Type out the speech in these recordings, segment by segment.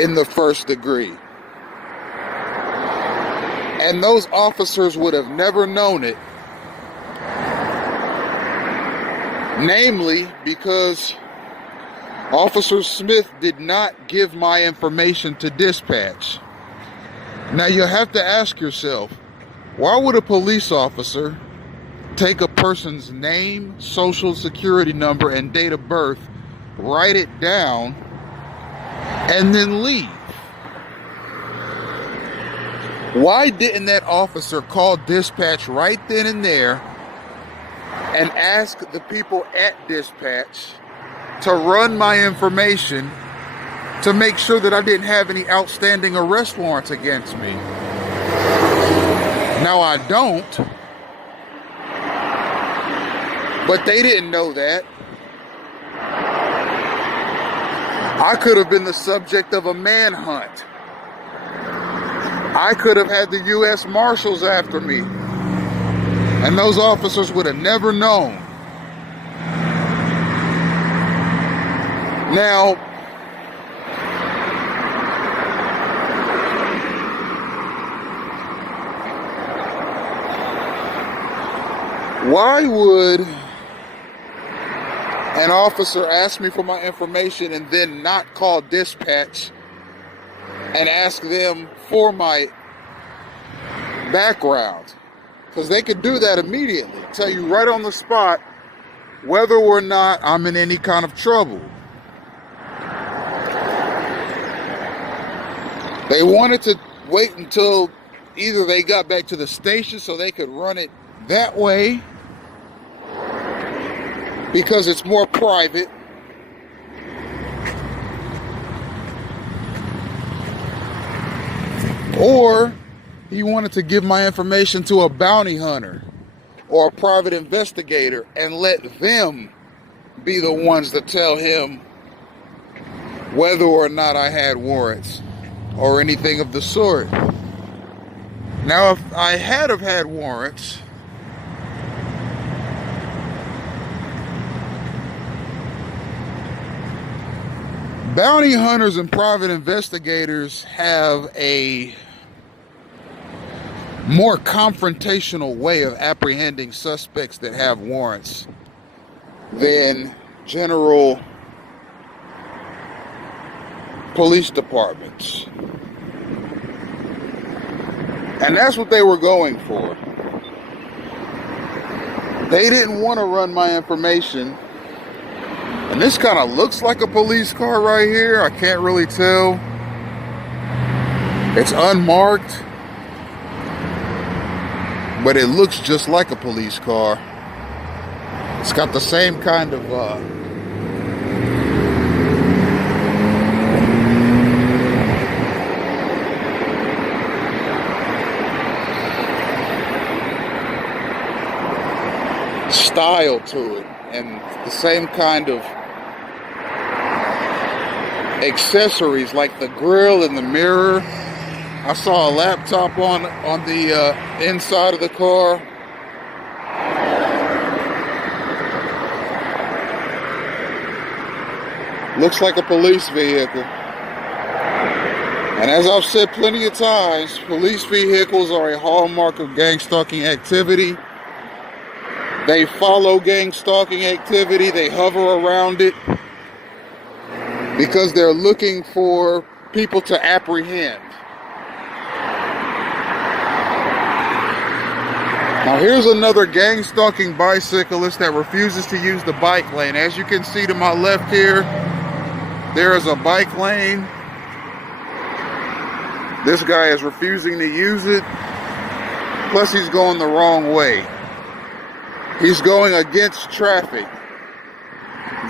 in the first degree. And those officers would have never known it. Namely, because Officer Smith did not give my information to dispatch. Now you'll have to ask yourself, why would a police officer take a person's name, social security number, and date of birth, write it down, and then leave? Why didn't that officer call dispatch right then and there and ask the people at dispatch to run my information to make sure that I didn't have any outstanding arrest warrants against me? Now I don't, but they didn't know that. I could have been the subject of a manhunt. I could have had the U.S. Marshals after me, and those officers would have never known. Now, why would an officer ask me for my information and then not call dispatch and ask them for my background? Because they could do that immediately, tell you right on the spot whether or not I'm in any kind of trouble. They wanted to wait until either they got back to the station so they could run it that way, because it's more private, or he wanted to give my information to a bounty hunter or a private investigator and let them be the ones to tell him whether or not I had warrants or anything of the sort. Now, if I had have had warrants, bounty hunters and private investigators have a more confrontational way of apprehending suspects that have warrants than general police departments. And that's what they were going for. They didn't want to run my information. And this kind of looks like a police car right here. I can't really tell. It's unmarked, but it looks just like a police car. It's got the same kind of style to it, and the same kind of accessories like the grill and the mirror. I saw a laptop on the inside of the car. Looks like a police vehicle. And as I've said plenty of times, police vehicles are a hallmark of gang-stalking activity. They follow gang-stalking activity. They hover around it because they're looking for people to apprehend. Now here's another gang-stalking bicyclist that refuses to use the bike lane. As you can see to my left here, there is a bike lane. This guy is refusing to use it. Plus he's going the wrong way. He's going against traffic.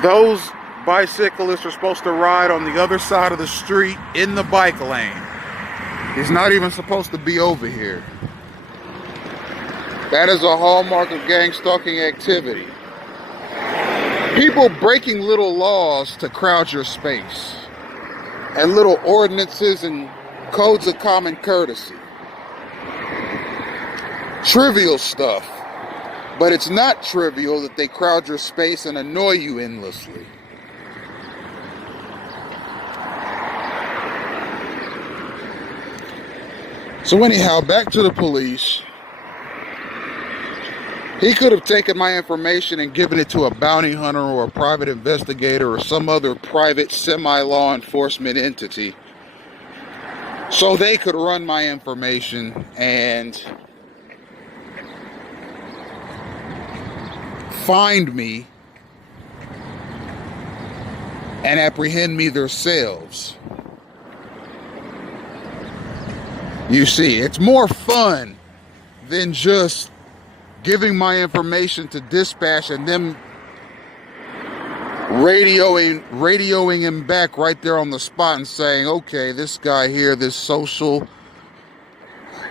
Those bicyclists are supposed to ride on the other side of the street in the bike lane. He's not even supposed to be over here. That is a hallmark of gang-stalking activity. People breaking little laws to crowd your space, and little ordinances and codes of common courtesy. Trivial stuff. But it's not trivial that they crowd your space and annoy you endlessly. So anyhow, back to the police. He could have taken my information and given it to a bounty hunter or a private investigator or some other private semi-law enforcement entity so they could run my information and find me and apprehend me themselves. You see, it's more fun than just giving my information to dispatch and them radioing him back right there on the spot and saying, okay, this guy here, this social,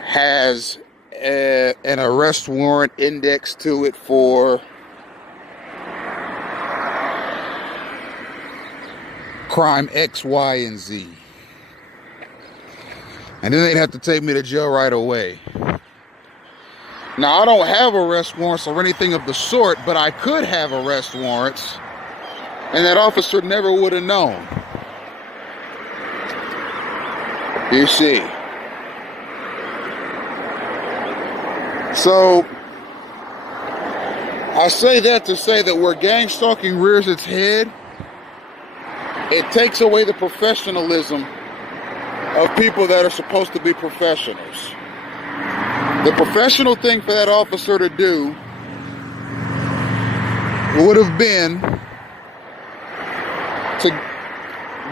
has an arrest warrant indexed to it for crime X, Y, and Z. And then they'd have to take me to jail right away. Now, I don't have arrest warrants or anything of the sort, but I could have arrest warrants, and that officer never would have known. You see. So, I say that to say that where gang stalking rears its head, it takes away the professionalism of people that are supposed to be professionals. The professional thing for that officer to do would have been to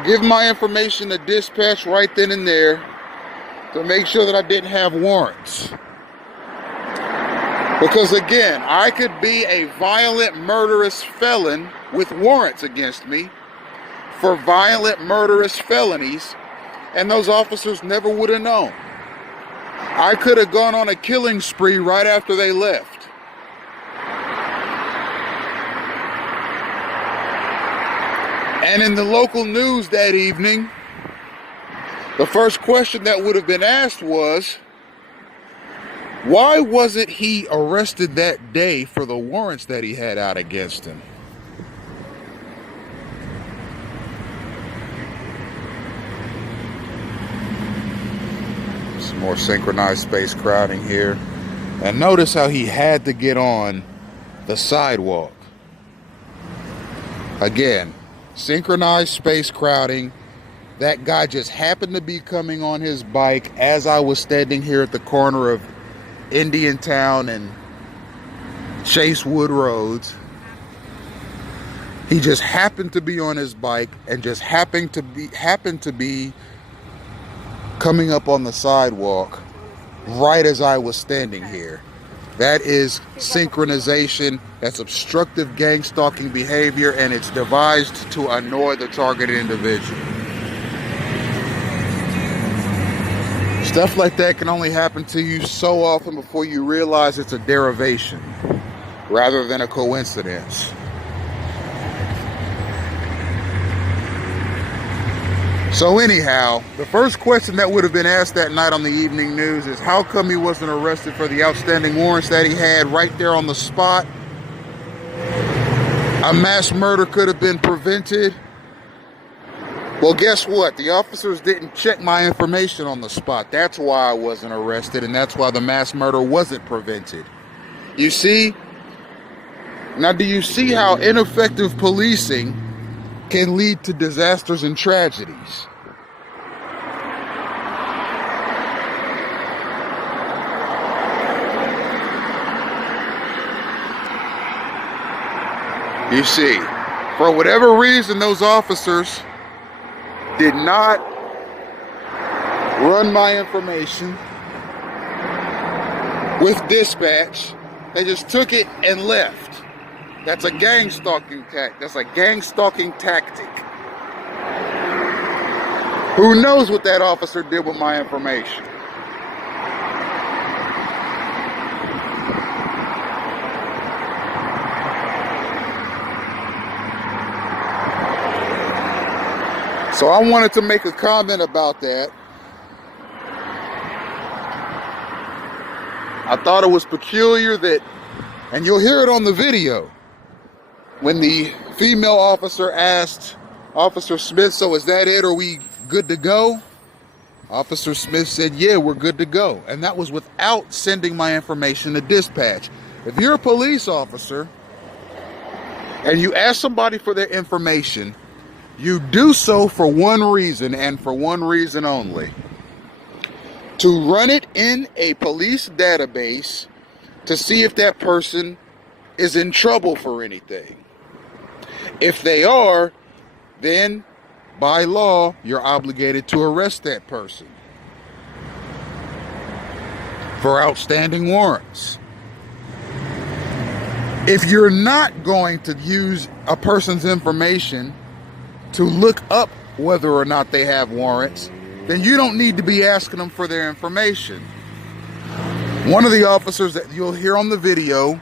give my information to dispatch right then and there to make sure that I didn't have warrants. Because again, I could be a violent, murderous felon with warrants against me for violent, murderous felonies, and those officers never would have known. I could have gone on a killing spree right after they left. And in the local news that evening, the first question that would have been asked was, why wasn't he arrested that day for the warrants that he had out against him? More synchronized space crowding here, and notice how he had to get on the sidewalk. Again, synchronized space crowding. That guy just happened to be coming on his bike as I was standing here at the corner of Indiantown and Chasewood Roads. He just happened to be on his bike and just happened to be coming up on the sidewalk right as I was standing here. That is synchronization. That's obstructive gang stalking behavior, and it's devised to annoy the targeted individual. Stuff like that can only happen to you so often before you realize it's a derivation rather than a coincidence. So anyhow, the first question that would have been asked that night on the evening news is how come he wasn't arrested for the outstanding warrants that he had right there on the spot? A mass murder could have been prevented. Well, guess what? The officers didn't check my information on the spot. That's why I wasn't arrested, and that's why the mass murder wasn't prevented. You see? Now, do you see how ineffective policing can lead to disasters and tragedies? You see, for whatever reason, those officers did not run my information with dispatch. They just took it and left. That's a gang stalking tactic. That's a gang stalking tactic. Who knows what that officer did with my information? So I wanted to make a comment about that. I thought it was peculiar that, and you'll hear it on the video, when the female officer asked Officer Smith, so is that it? Are we good to go? Officer Smith said, yeah, we're good to go. And that was without sending my information to dispatch. If you're a police officer and you ask somebody for their information, you do so for one reason and for one reason only: to run it in a police database to see if that person is in trouble for anything. If they are, then by law, you're obligated to arrest that person for outstanding warrants. If you're not going to use a person's information to look up whether or not they have warrants, then you don't need to be asking them for their information. One of the officers that you'll hear on the video,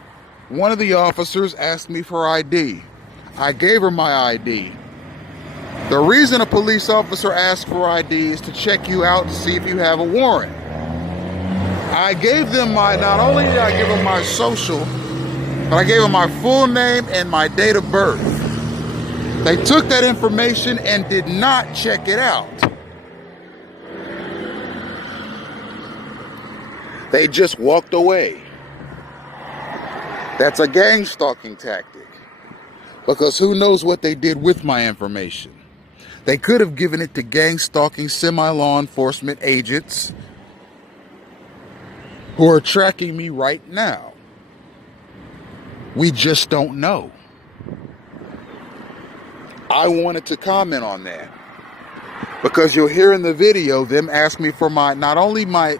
one of the officers asked me for ID. I gave her my ID. The reason a police officer asks for ID is to check you out to see if you have a warrant. I gave them not only did I give them my social, but I gave them my full name and my date of birth. They took that information and did not check it out. They just walked away. That's a gang-stalking tactic, because who knows what they did with my information. They could have given it to gang-stalking semi-law enforcement agents who are tracking me right now. We just don't know. I wanted to comment on that because you'll hear in the video them ask me for not only my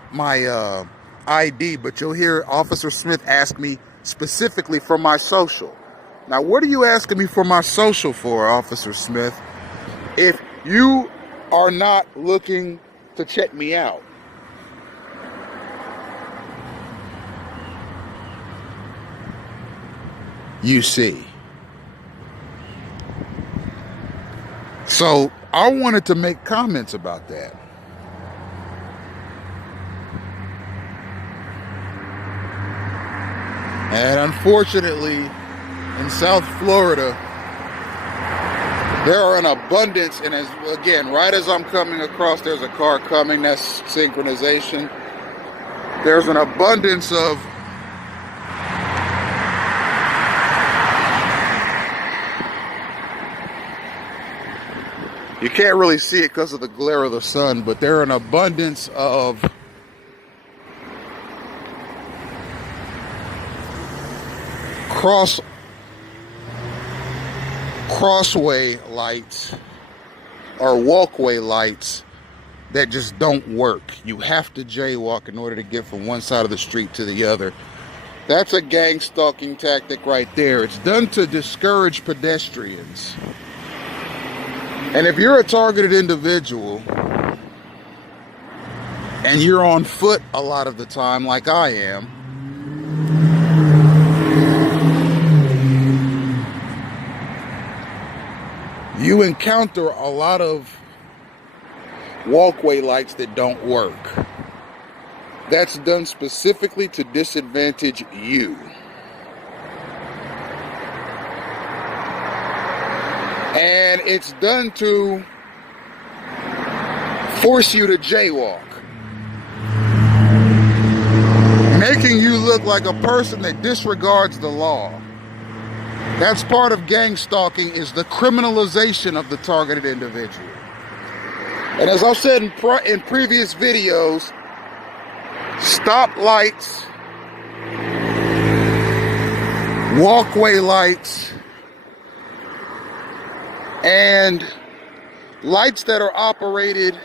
ID, but you'll hear Officer Smith ask me specifically for my social. Now, what are you asking me for my social for, Officer Smith, if you are not looking to check me out? You see. So I wanted to make comments about that. And unfortunately, in South Florida, there are an abundance, and again, right as I'm coming across, there's a car coming, that's synchronization. There's an abundance of you can't really see it because of the glare of the sun, but there are an abundance of crossway lights or walkway lights that just don't work. You have to jaywalk in order to get from one side of the street to the other. That's a gang-stalking tactic right there. It's done to discourage pedestrians. And if you're a targeted individual and you're on foot a lot of the time, like I am, you encounter a lot of walkway lights that don't work. That's done specifically to disadvantage you. And it's done to force you to jaywalk, making you look like a person that disregards the law. That's part of gang stalking, is the criminalization of the targeted individual. And as I've said in previous videos, stoplights, walkway lights, and lights that are operated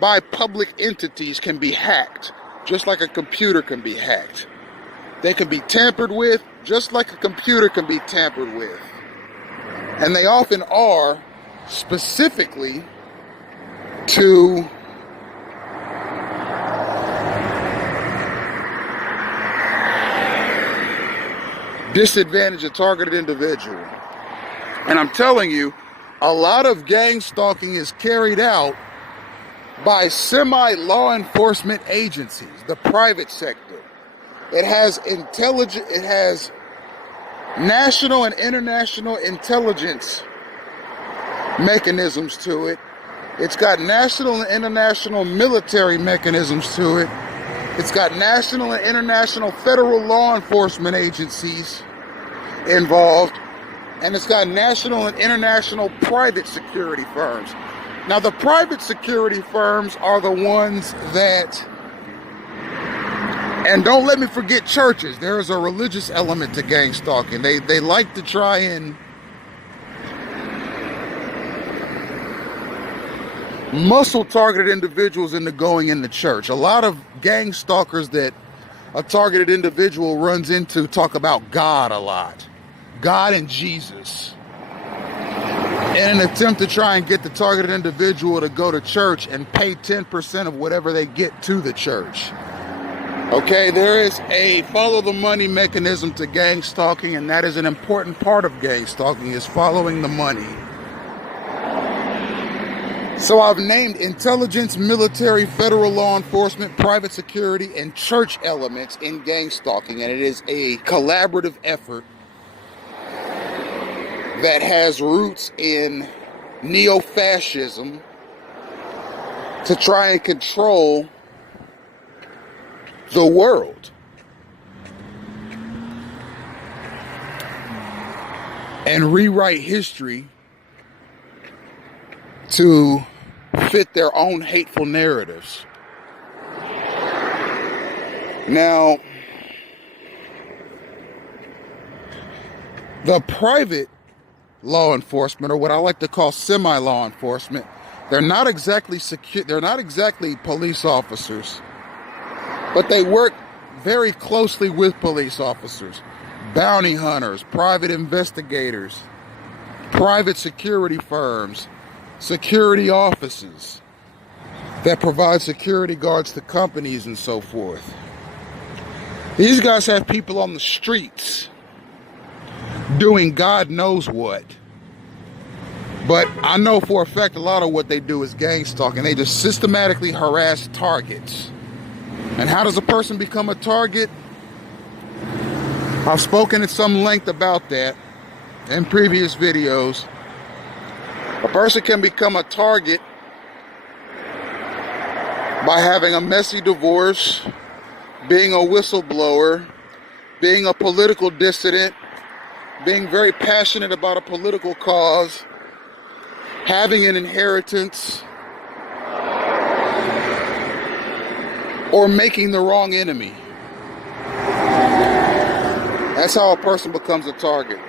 by public entities can be hacked, just like a computer can be hacked. They can be tampered with, just like a computer can be tampered with. And they often are, specifically to disadvantage a targeted individual. And I'm telling you, a lot of gang stalking is carried out by semi-law enforcement agencies, the private sector. It has national and international intelligence mechanisms to it It's got national and international military mechanisms to it. It's got national and international federal law enforcement agencies involved. And it's got national and international private security firms. Now, the private security firms are the ones that, and don't let me forget churches. There is a religious element to gang stalking. They like to try and muscle targeted individuals into going into church. A lot of gang stalkers that a targeted individual runs into talk about God a lot. God and Jesus. In an attempt to try and get the targeted individual to go to church and pay 10% of whatever they get to the church. Okay, there is a follow the money mechanism to gang stalking, and that is an important part of gang stalking, is following the money. So I've named intelligence, military, federal law enforcement, private security, and church elements in gang stalking. And it is a collaborative effort that has roots in neo-fascism to try and control the world. And rewrite history to fit their own hateful narratives. Now, the private law enforcement, or what I like to call semi-law enforcement, they're not exactly police officers, but they work very closely with police officers, bounty hunters, private investigators, private security firms, security offices that provide security guards to companies and so forth. These guys have people on the streets doing God knows what. But I know for a fact a lot of what they do is gang stalking. They just systematically harass targets. And how does a person become a target? I've spoken at some length about that in previous videos. A person can become a target by having a messy divorce, being a whistleblower, being a political dissident, being very passionate about a political cause, having an inheritance, or making the wrong enemy. That's how a person becomes a target.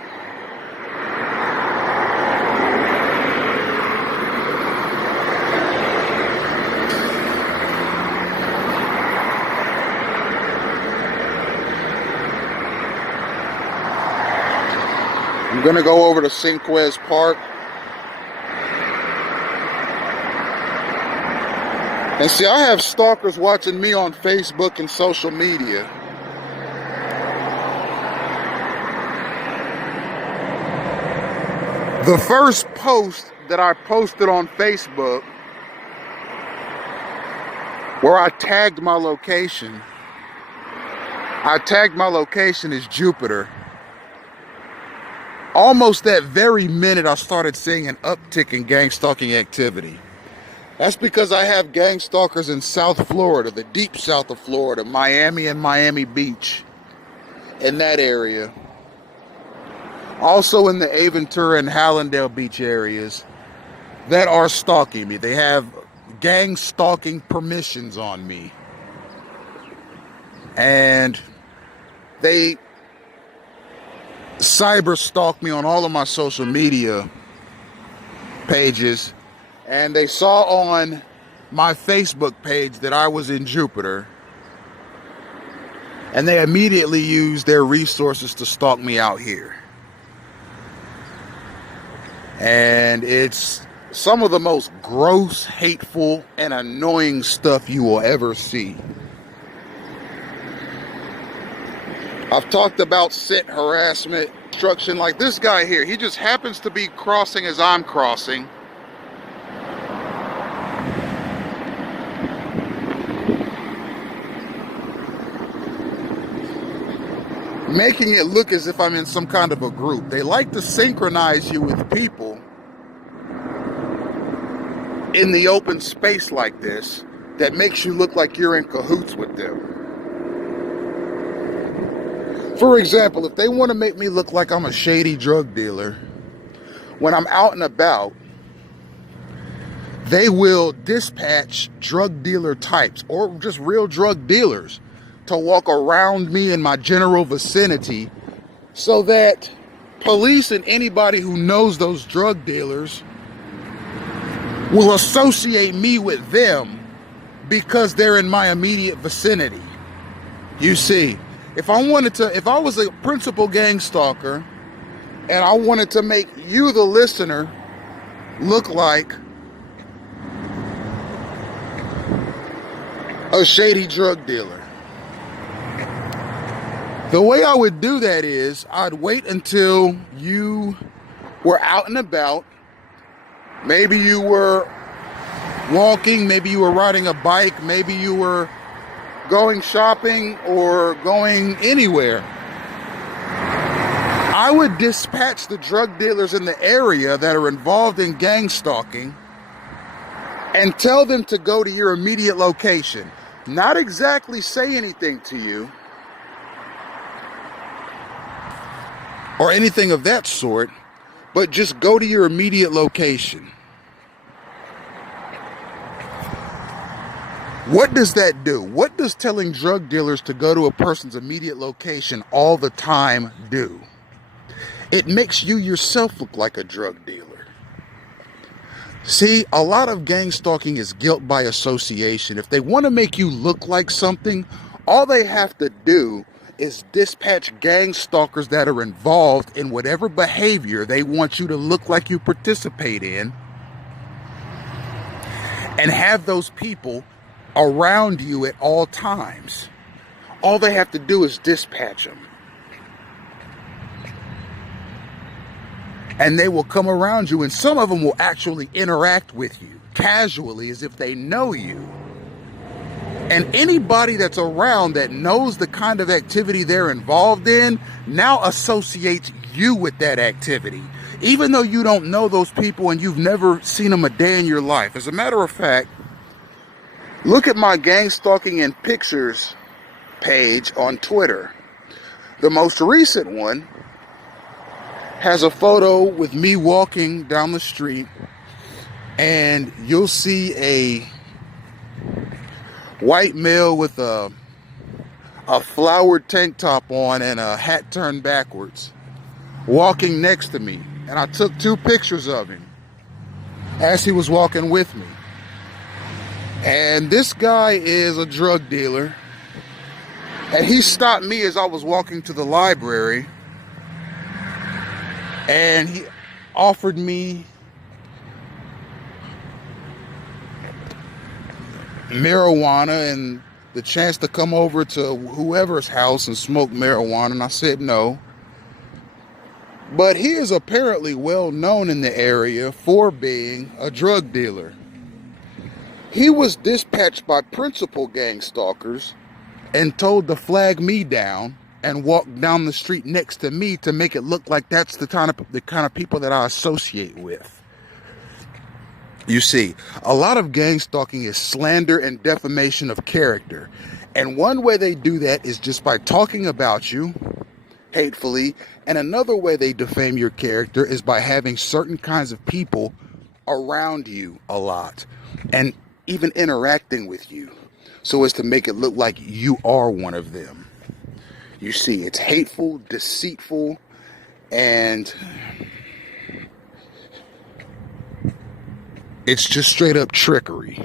I'm going to go over to Cinquez Park. And see, I have stalkers watching me on Facebook and social media. The first post that I posted on Facebook, where I tagged my location as Jupiter. Almost that very minute, I started seeing an uptick in gang stalking activity. That's because I have gang stalkers in South Florida, the deep south of Florida, Miami and Miami Beach, in that area. Also in the Aventura and Hallandale Beach areas that are stalking me. They have gang stalking permissions on me. And they cyber stalk me on all of my social media pages, and they saw on my Facebook page that I was in Jupiter, and they immediately used their resources to stalk me out here. And it's some of the most gross, hateful, and annoying stuff you will ever see. I've talked about scent harassment, obstruction, like this guy here. He just happens to be crossing as I'm crossing. Making it look as if I'm in some kind of a group. They like to synchronize you with people in the open space like this that makes you look like you're in cahoots with them. For example, if they want to make me look like I'm a shady drug dealer, when I'm out and about, they will dispatch drug dealer types or just real drug dealers to walk around me in my general vicinity so that police and anybody who knows those drug dealers will associate me with them because they're in my immediate vicinity. You see, if I was a principal gang stalker and I wanted to make you, the listener, look like a shady drug dealer, the way I would do that is I'd wait until you were out and about. Maybe you were walking, maybe you were riding a bike, maybe you were going shopping or going anywhere. I would dispatch the drug dealers in the area that are involved in gang stalking and tell them to go to your immediate location. Not exactly say anything to you or anything of that sort, but just go to your immediate location. What does that do? What does telling drug dealers to go to a person's immediate location all the time do? It makes you yourself look like a drug dealer. See, a lot of gang stalking is guilt by association. If they want to make you look like something, all they have to do is dispatch gang stalkers that are involved in whatever behavior they want you to look like you participate in, and have those people around you at all times. All they have to do is dispatch them. And they will come around you, and some of them will actually interact with you casually as if they know you. And anybody that's around that knows the kind of activity they're involved in now associates you with that activity, even though you don't know those people and you've never seen them a day in your life. As a matter of fact, look at my gang stalking and pictures page on Twitter. The most recent one has a photo with me walking down the street, and you'll see a white male with a flowered tank top on and a hat turned backwards walking next to me. And I took 2 pictures of him as he was walking with me. And this guy is a drug dealer, and he stopped me as I was walking to the library, and he offered me marijuana and the chance to come over to whoever's house and smoke marijuana, and I said no. But he is apparently well known in the area for being a drug dealer. He was dispatched by principal gang stalkers and told to flag me down and walk down the street next to me to make it look like that's the kind of people that I associate with. You see, a lot of gang stalking is slander and defamation of character. And one way they do that is just by talking about you hatefully. And another way they defame your character is by having certain kinds of people around you a lot and even interacting with you so as to make it look like you are one of them. You see, it's hateful, deceitful, and it's just straight up trickery.